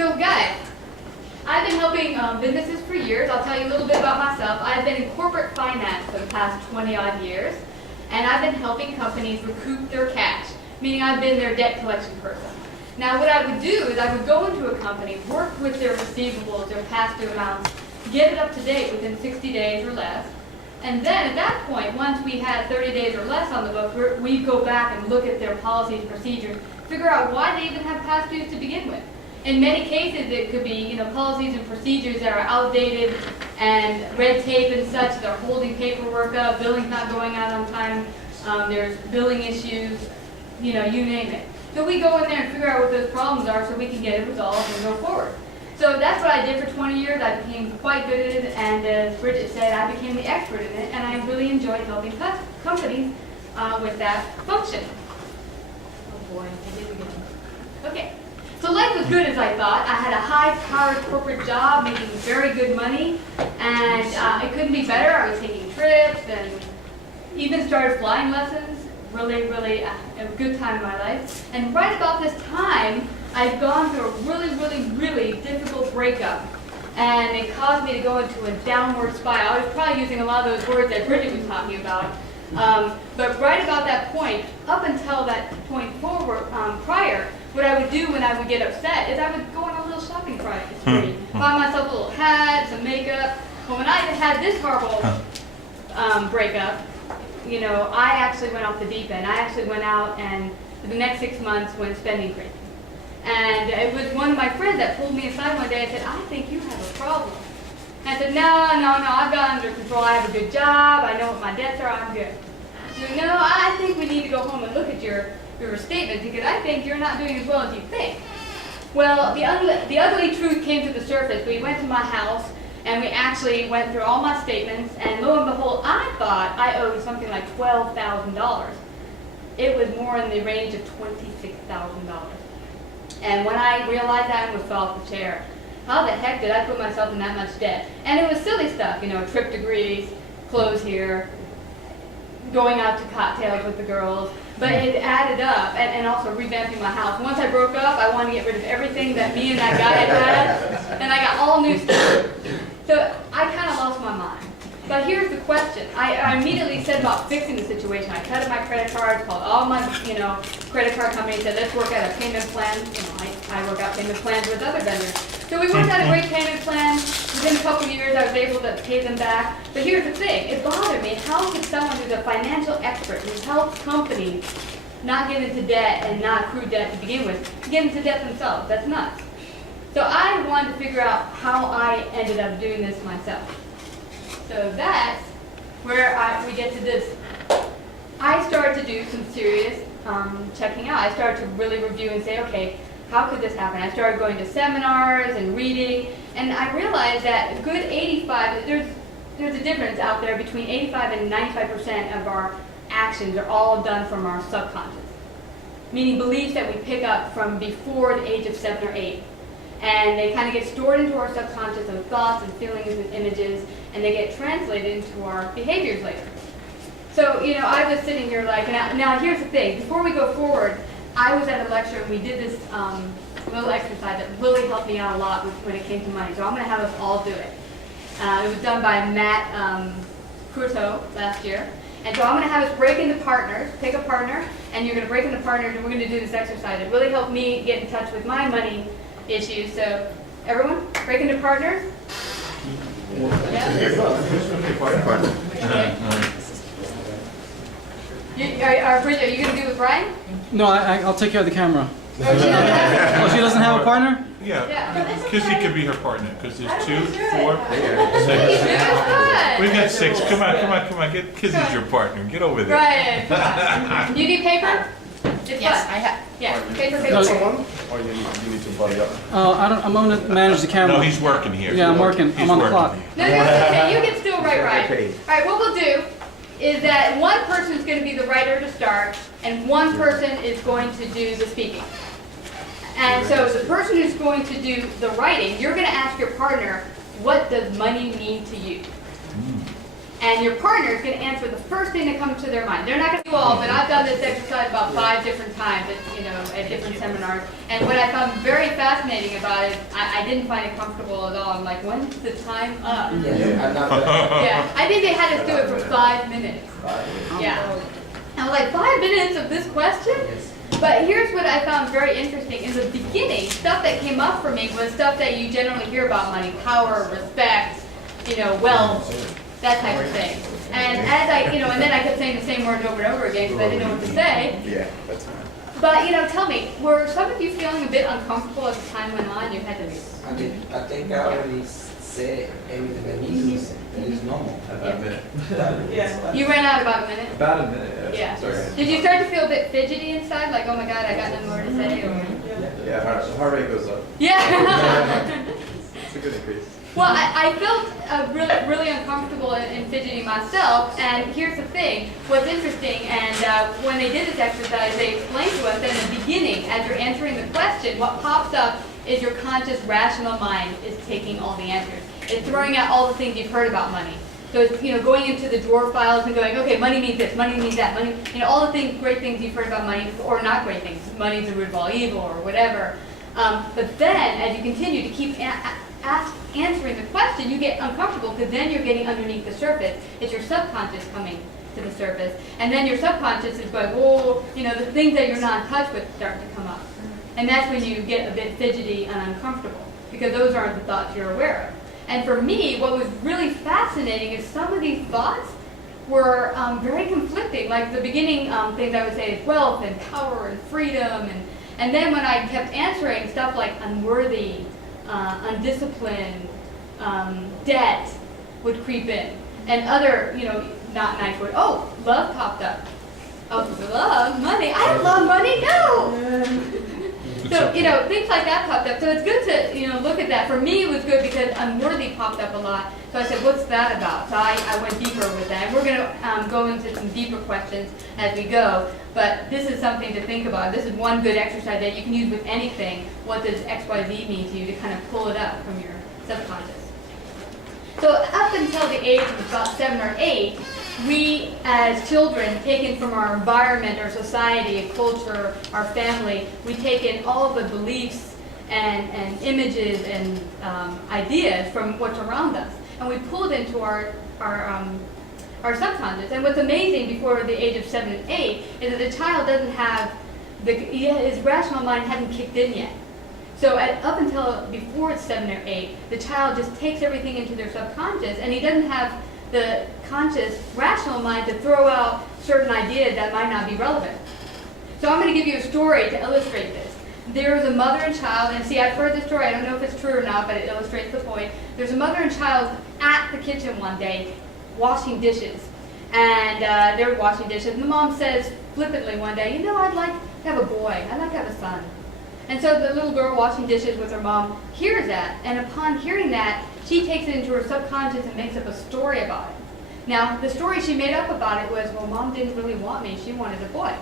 So guys, I've been helping businesses for years. I'll tell you a little bit about myself. I've been in corporate finance for the past 20 odd years, and I've been helping companies recoup their cash, meaning I've been their debt collection person. Now what I would do is I would go into a company, work with their receivables, their past due amounts, get it up to date within 60 days or less, and then at that point, once we had 30 days or less on the book, we'd go back and look at their policies, procedures, figure out why they even have past dues to begin with. In many cases, it could be, policies and procedures that are outdated and red tape and such. They're holding paperwork up, billing's not going out on time, there's billing issues, you name it. So we go in there and figure out what those problems are so we can get it resolved and go forward. So that's what I did for 20 years. I became quite good at it, and as Bridget said, I became the expert in it, and I really enjoyed helping companies with that function. Oh boy, I did it again. Okay. So life was good as I thought. I had a high-powered corporate job making very good money, and it couldn't be better. I was taking trips and even started flying lessons. Really, really a good time in my life. And right about this time, I'd gone through a really, really, really difficult breakup, and it caused me to go into a downward spiral. I was probably using a lot of those words that Bridget was talking about. But right about that point, up until that point forward, prior, what I would do when I would get upset is I would go on a little shopping spree, buy myself a little hat, some makeup. But when I had this horrible breakup, I actually went off the deep end. I actually went out and for the next 6 months went spending crazy. And it was one of my friends that pulled me aside one day and said, "I think you have a problem." And I said, no, I've got it under control. I have a good job. I know what my debts are. I'm good. She said, no, I think we need to go home and look at your statement because I think you're not doing as well as you think. Well, the ugly truth came to the surface. We went to my house and we actually went through all my statements, and lo and behold, I thought I owed something like $12,000. It was more in the range of $26,000. And when I realized that, I almost fell off the chair. How the heck did I put myself in that much debt? And it was silly stuff, trip to Greece, clothes here, going out to cocktails with the girls. But it added up, and also revamping my house. Once I broke up, I wanted to get rid of everything that me and that guy had, and I got all new stuff. So I kind of lost my mind. But here's the question. I immediately said about fixing the situation. I cut up my credit cards, called all my credit card companies, said let's work out a payment plan. I work out payment plans with other vendors. So we worked out a great payment plan. Within a couple of years, I was able to pay them back. But here's the thing. It bothered me. How could someone who's a financial expert who helps companies not get into debt and not accrue debt to begin with, get into debt themselves? That's nuts. So I wanted to figure out how I ended up doing this myself. So that's where we get to this. I started to do some serious checking out. I started to really review and say, okay, how could this happen? I started going to seminars and reading, and I realized that a good 85, there's a difference out there between 85 and 95% of our actions are all done from our subconscious, meaning beliefs that we pick up from before the age of 7 or 8. And they kind of get stored into our subconscious of thoughts and feelings and images, and they get translated into our behaviors later. So, I was sitting here like, now here's the thing. Before we go forward, I was at a lecture and we did this little exercise that really helped me out a lot when it came to money. So I'm going to have us all do it. It was done by Matt Curto last year. And so I'm going to have us break into partners, pick a partner, and you're going to break into partners, and we're going to do this exercise. It really helped me get in touch with my money issues. So everyone, break into partners. Yeah. Bridget, are you going to do it with Brian? No, I'll take care of the camera. Oh, she doesn't have a partner? Yeah, Kizzy could be her partner, because there's 2, 4, 6. We've got 6. Come on. Get Kizzy's your partner. Get over there. Right. You need paper? Yes, I have. Yeah, paper. Someone? Or you need to buddy up? I'm going to manage the camera. No, he's working here. Yeah, I'm working. I'm on the clock. No, that's okay. You can still write right. All right, what we'll do is that one person is going to be the writer to start, and one person is going to do the speaking. And so the person who's going to do the writing, you're going to ask your partner, what does money mean to you? And your partner is going to answer the first thing that comes to their mind. They're not going to do all, but I've done this exercise about 5 different times at different seminars. And what I found very fascinating about it, I didn't find it comfortable at all. I'm like, when's the time up? Yeah, I think they had us do it for 5 minutes. Yeah. I was like, 5 minutes of this question? But here's what I found very interesting. In the beginning, stuff that came up for me was stuff that you generally hear about money: power, respect, wealth, that type of thing. And as and then I kept saying the same words over and over again because I didn't know what to say. Yeah, that's fine. But, tell me, were some of you feeling a bit uncomfortable as time went on? You had to... I think I already said everything that needs to be said. That is normal. About a minute. Yeah. You ran out about a minute? About a minute, Yeah. Sorry. Did you start to feel a bit fidgety inside? Like, oh my God, I got no more to say? Or... Yeah, heart rate goes up. Yeah. It's a good increase. Well, I felt really, really uncomfortable in fidgeting myself, and here's the thing. What's interesting, and when they did this exercise, they explained to us that in the beginning, as you're answering the question, what pops up is your conscious, rational mind is taking all the answers. It's throwing out all the things you've heard about money. So it's, going into the drawer files and going, okay, money means this, money means that, money, all the things, great things you've heard about money, or not great things. Money's the root of all evil, or whatever. But then, as you continue to keep answering the question, you get uncomfortable because then you're getting underneath the surface. It's your subconscious coming to the surface. And then your subconscious is going, oh, the things that you're not in touch with start to come up. And that's when you get a bit fidgety and uncomfortable because those aren't the thoughts you're aware of. And for me, what was really fascinating is some of these thoughts were very conflicting. Like the beginning things I would say is wealth and power and freedom. And then when I kept answering stuff like unworthy, undisciplined, debt would creep in. And other, not nice words. Oh, love popped up. Oh, love, money. I don't love money, no! So, things like that popped up. So it's good to, look at that. For me, it was good because unworthy popped up a lot. So I said, what's that about? So I went deeper with that. And we're going to go into some deeper questions as we go. But this is something to think about. This is one good exercise that you can use with anything. What does XYZ mean to you to kind of pull it up from your subconscious? So up until the age of about 7 or 8, we as children, taken from our environment, our society, our culture, our family, we take in all the beliefs and images and ideas from what's around us. And we pull it into our subconscious. And what's amazing before the age of 7 and 8 is that the child doesn't have, his rational mind hasn't kicked in yet. So up until before it's 7 or 8, the child just takes everything into their subconscious, and he doesn't have the conscious, rational mind to throw out certain ideas that might not be relevant. So I'm going to give you a story to illustrate this. There was a mother and child, and see, I've heard this story, I don't know if it's true or not, but it illustrates the point. There's a mother and child at the kitchen one day washing dishes. And they're washing dishes, and the mom says flippantly one day, I'd like to have a boy, I'd like to have a son. And so the little girl washing dishes with her mom hears that, and upon hearing that, she takes it into her subconscious and makes up a story about it. Now, the story she made up about it was, well, Mom didn't really want me, she wanted a boy.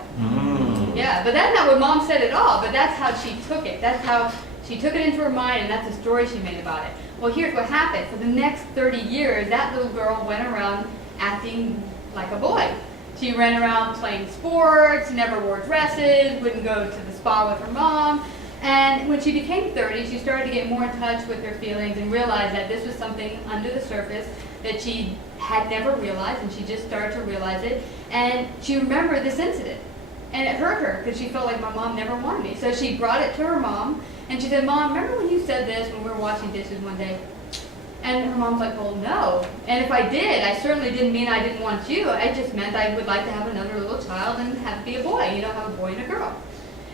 Yeah, but that's not what Mom said at all, but that's how she took it. That's how she took it into her mind, and that's the story she made about it. Well, here's what happened. For the next 30 years, that little girl went around acting like a boy. She ran around playing sports, never wore dresses, wouldn't go to the spa with her mom. And when she became 30, she started to get more in touch with her feelings and realized that this was something under the surface that she had never realized, and she just started to realize it. And she remembered this incident. And it hurt her because she felt like my mom never wanted me. So she brought it to her mom, and she said, Mom, remember when you said this when we were washing dishes one day? And her mom's like, well, no. And if I did, I certainly didn't mean I didn't want you. I just meant I would like to have another little child and have it be a boy, have a boy and a girl.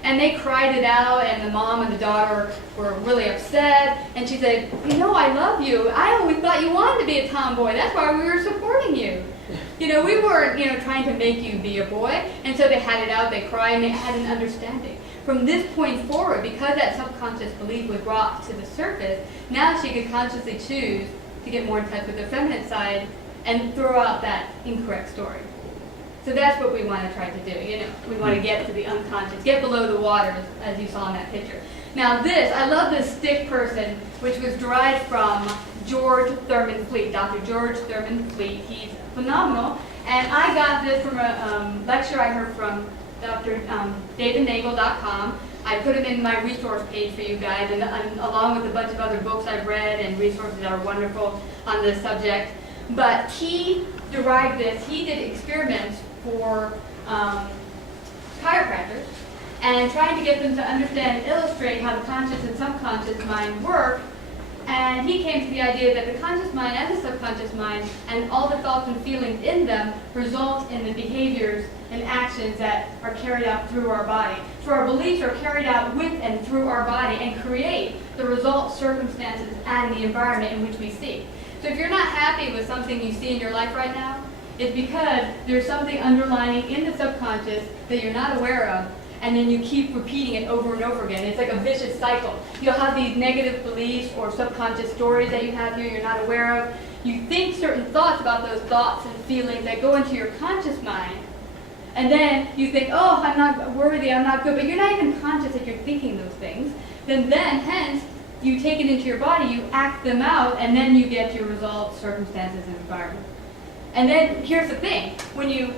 And they cried it out, and the mom and the daughter were really upset. And she said, I love you. I always thought you wanted to be a tomboy. That's why we were supporting you. We weren't, trying to make you be a boy. And so they had it out, they cried, and they had an understanding. From this point forward, because that subconscious belief was brought to the surface, now she could consciously choose to get more in touch with her feminine side and throw out that incorrect story. So that's what we want to try to do, We want to get to the unconscious, get below the water, as you saw in that picture. Now I love this stick person, which was derived from George Thurman Fleet, Dr. George Thurman Fleet. He's phenomenal. And I got this from a lecture I heard from Dr. DavidNagel.com. I put him in my resource page for you guys, and along with a bunch of other books I've read and resources that are wonderful on this subject. But he derived this. He did experiments for chiropractors and trying to get them to understand and illustrate how the conscious and subconscious mind work. And he came to the idea that the conscious mind and the subconscious mind and all the thoughts and feelings in them result in the behaviors and actions that are carried out through our body. So our beliefs are carried out with and through our body and create the results, circumstances, and the environment in which we see. So if you're not happy with something you see in your life right now, it's because there's something underlying in the subconscious that you're not aware of, and then you keep repeating it over and over again. It's like a vicious cycle. You'll have these negative beliefs or subconscious stories that you have here you're not aware of. You think certain thoughts about those thoughts and feelings that go into your conscious mind, and then you think, oh, I'm not worthy, I'm not good, but you're not even conscious that you're thinking those things. Then hence, you take it into your body, you act them out, and then you get your results, circumstances, and environment. And then here's the thing, when you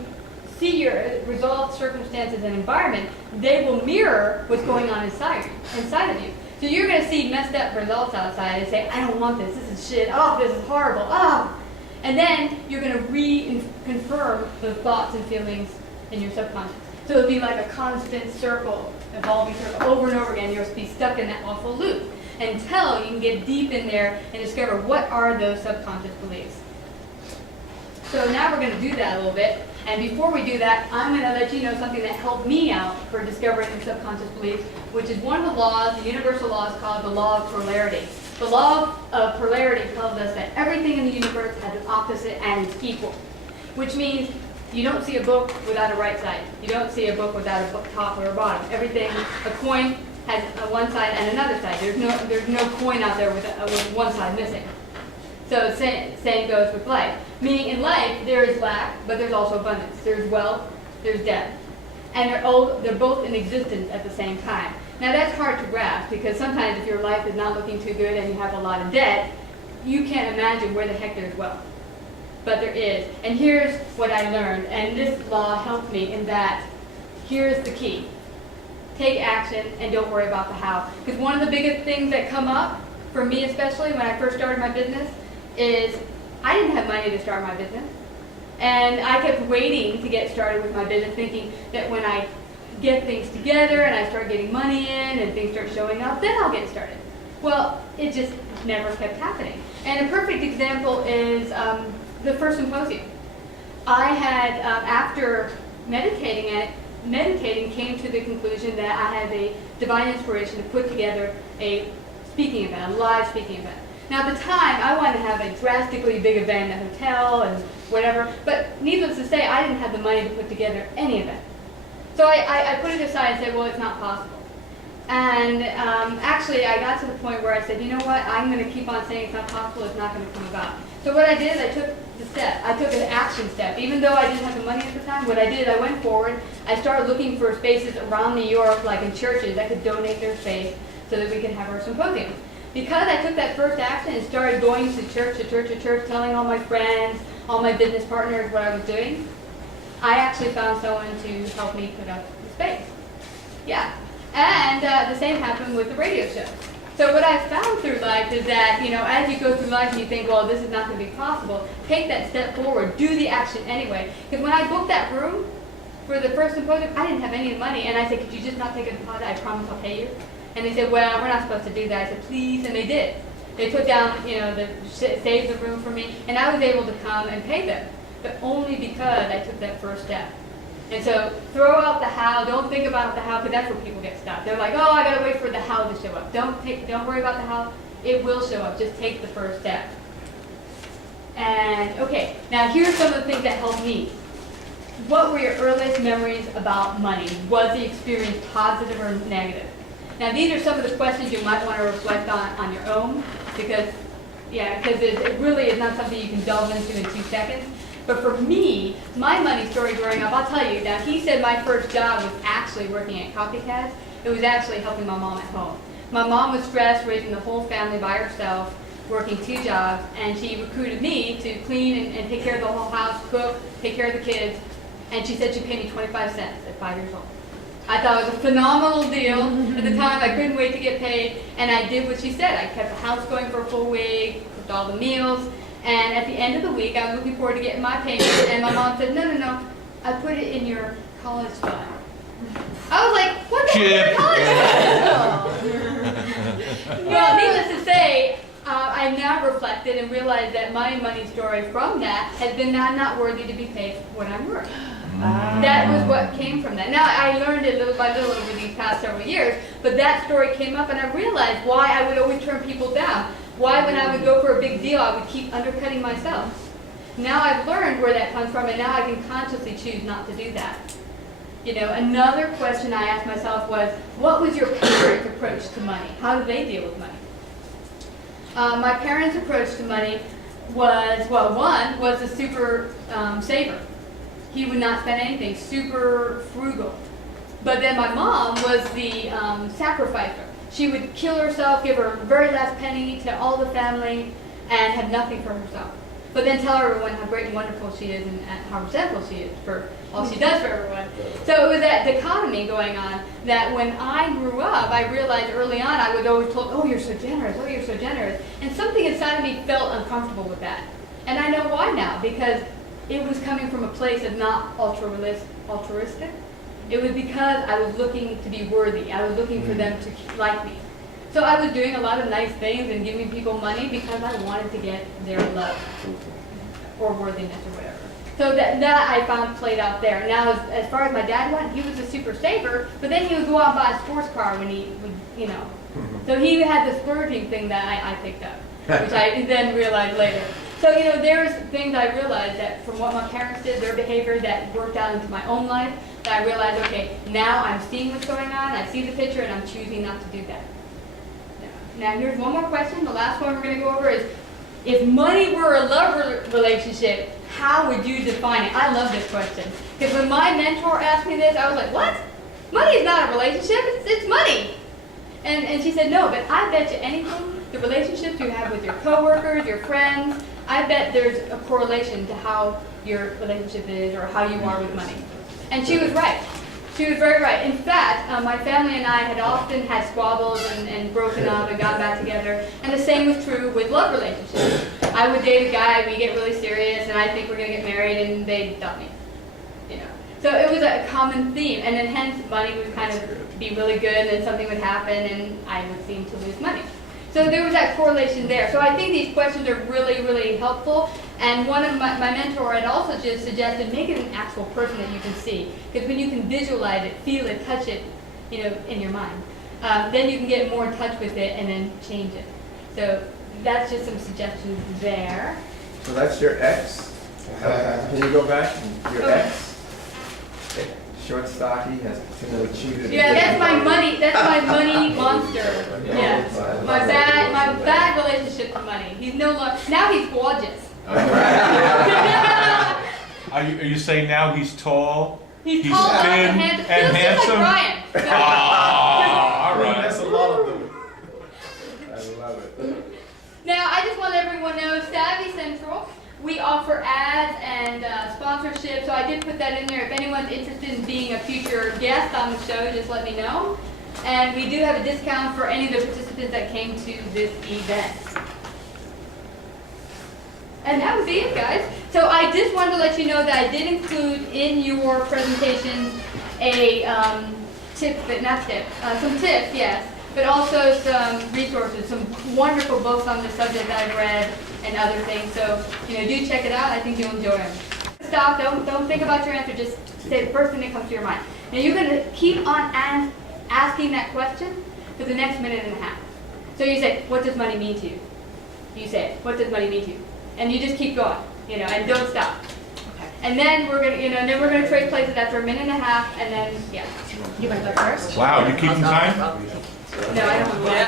see your results, circumstances, and environment, they will mirror what's going on inside of you. So you're going to see messed up results outside and say, I don't want this, this is shit, oh, this is horrible, oh. And then you're going to reconfirm the thoughts and feelings in your subconscious. So it'll be like a constant circle, evolving circle, over and over again. You'll be stuck in that awful loop until you can get deep in there and discover what are those subconscious beliefs. So now we're going to do that a little bit. And before we do that, I'm going to let you know something that helped me out for discovering the subconscious beliefs, which is one of the laws, the universal law is called the law of polarity. The law of polarity tells us that everything in the universe has an opposite and is equal, which means you don't see a book without a right side. You don't see a book without a book top or a bottom. Everything, a coin has one side and another side. There's no coin out there with one side missing. So same goes with life. Meaning in life, there is lack, but there's also abundance. There's wealth, there's debt. And they're both in existence at the same time. Now that's hard to grasp because sometimes if your life is not looking too good and you have a lot of debt, you can't imagine where the heck there's wealth. But there is. And here's what I learned. And this law helped me in that here's the key. Take action and don't worry about the how. Because one of the biggest things that come up, for me especially when I first started my business, is I didn't have money to start my business. And I kept waiting to get started with my business, thinking that when I get things together and I start getting money in and things start showing up, then I'll get started. Well, it just never kept happening. And a perfect example is the first symposium. I had, after meditating came to the conclusion that I had a divine inspiration to put together a speaking event, a live speaking event. Now at the time, I wanted to have a drastically big event, a hotel and whatever, but needless to say, I didn't have the money to put together any event. So I put it aside and said, well, it's not possible. And actually, I got to the point where I said, you know what, I'm going to keep on saying it's not possible, it's not going to come about. So what I did, I took the step. I took an action step. Even though I didn't have the money at the time, what I did, I went forward. I started looking for spaces around New York, like in churches, that could donate their space so that we could have our symposium. Because I took that first action and started going to church, telling all my friends, all my business partners what I was doing, I actually found someone to help me put up the space. Yeah. And the same happened with the radio show. So what I've found through life is that, you know, as you go through life and you think, well, this is not going to be possible, take that step forward, do the action anyway. Because when I booked that room for the first symposium, I didn't have any money. And I said, could you just not take a deposit? I promise I'll pay you. And they said, well, we're not supposed to do that. I said, please. And they did. They put down, you know, saved the room for me. And I was able to come and pay them. But only because I took that first step. And so throw out the how. Don't think about the how, because that's where people get stuck. They're like, oh, I got to wait for the how to show up. Don't worry about the how. It will show up. Just take the first step. And, okay, now here's some of the things that helped me. What were your earliest memories about money? Was the experience positive or negative? Now, these are some of the questions you might want to reflect on your own, because it really is not something you can delve into in 2 seconds. But for me, my money story growing up, I'll tell you. Now, he said my first job was actually working at Copycats. It was actually helping my mom at home. My mom was stressed, raising the whole family by herself. working 2 jobs, and she recruited me to clean and take care of the whole house, cook, take care of the kids, and she said she'd pay me 25 cents at 5 years old. I thought it was a phenomenal deal. At the time, I couldn't wait to get paid, and I did what she said. I kept the house going for a full week, cooked all the meals, and at the end of the week, I was looking forward to getting my payment, and my mom said, no, I put it in your college fund. I was like, what the heck is college fund? Well, needless to say, I now reflected and realized that my money story from that has been that I'm not worthy to be paid what I'm worth. That was what came from that. Now, I learned it little by little over these past several years, but that story came up and I realized why I would always turn people down. Why when I would go for a big deal, I would keep undercutting myself. Now I've learned where that comes from, and now I can consciously choose not to do that. You know, another question I asked myself was, what was your parents' approach to money? How did they deal with money? My parents' approach to money was, well, one was a super saver. He would not spend anything, super frugal. But then my mom was the sacrificer. She would kill herself, give her very last penny to all the family, and have nothing for herself. But then tell everyone how great and wonderful she is and how resentful she is for all she does for everyone. So it was that dichotomy going on that when I grew up, I realized early on I was always told, oh, you're so generous, oh, you're so generous. And something inside of me felt uncomfortable with that. And I know why now, because it was coming from a place of not altruistic. It was because I was looking to be worthy. I was looking for them to like me. So I was doing a lot of nice things and giving people money because I wanted to get their love or worthiness or whatever. So that I found played out there. Now, as far as my dad went, he was a super saver, but then he would go out and buy a sports car when he would, you know. So he had the splurging thing that I picked up, which I then realized later. So, you know, there's things I realized that from what my parents did, their behavior that worked out into my own life, that I realized, okay, now I'm seeing what's going on, I see the picture, and I'm choosing not to do that. Now, here's one more question. The last one we're going to go over is, if money were a love relationship, how would you define it? I love this question. Because when my mentor asked me this, I was like, what? Money is not a relationship, it's money. And she said, no, but I bet you anything, the relationships you have with your coworkers, your friends, I bet there's a correlation to how your relationship is or how you are with money. And she was right. She was very right. In fact, my family and I had often had squabbles and broken up and got back together. And the same was true with love relationships. I would date a guy, we get really serious, and I think we're going to get married, and they'd dump me. You know. So it was a common theme. And then hence money would kind of be really good, and then something would happen, and I would seem to lose money. So there was that correlation there. So I think these questions are really, really helpful. And one of my mentor had also just suggested make it an actual person that you can see. Because when you can visualize it, feel it, touch it, you know, in your mind, then you can get more in touch with it and then change it. So that's just some suggestions there. So that's your ex. Can you go back? Your Okay. ex. Short, stocky, has continually cheated. Yeah, that's my money. That's my money monster. Yeah, my bad relationship to money. He's no longer. Now he's gorgeous. Are you saying now he's tall? He's tall, thin, and handsome. Feels just like Brian. Ah, all right. That's a lot of them. I love it. Now, I just want to let everyone know, Savvy Central, we offer ads and sponsorship, so I did put that in there. If anyone's interested in being a future guest on the show, just let me know. And we do have a discount for any of the participants that came to this event. And that would be it, guys. So I just wanted to let you know that I did include in your presentation a some tips, yes, but also some resources, some wonderful books on the subject that I've read and other things. So, you know, do check it out. I think you'll enjoy them. Stop. Don't think about your answer. Just say the first thing that comes to your mind. Now you're going to keep on asking that question for the next minute and a half. So you say, what does money mean to you? You say it. What does money mean to you? And you just keep going, you know, and don't stop. Okay. And then we're gonna, you know, trade places after a minute and a half, and then yeah. You want to go first? Wow, you keeping time? No, I don't want to.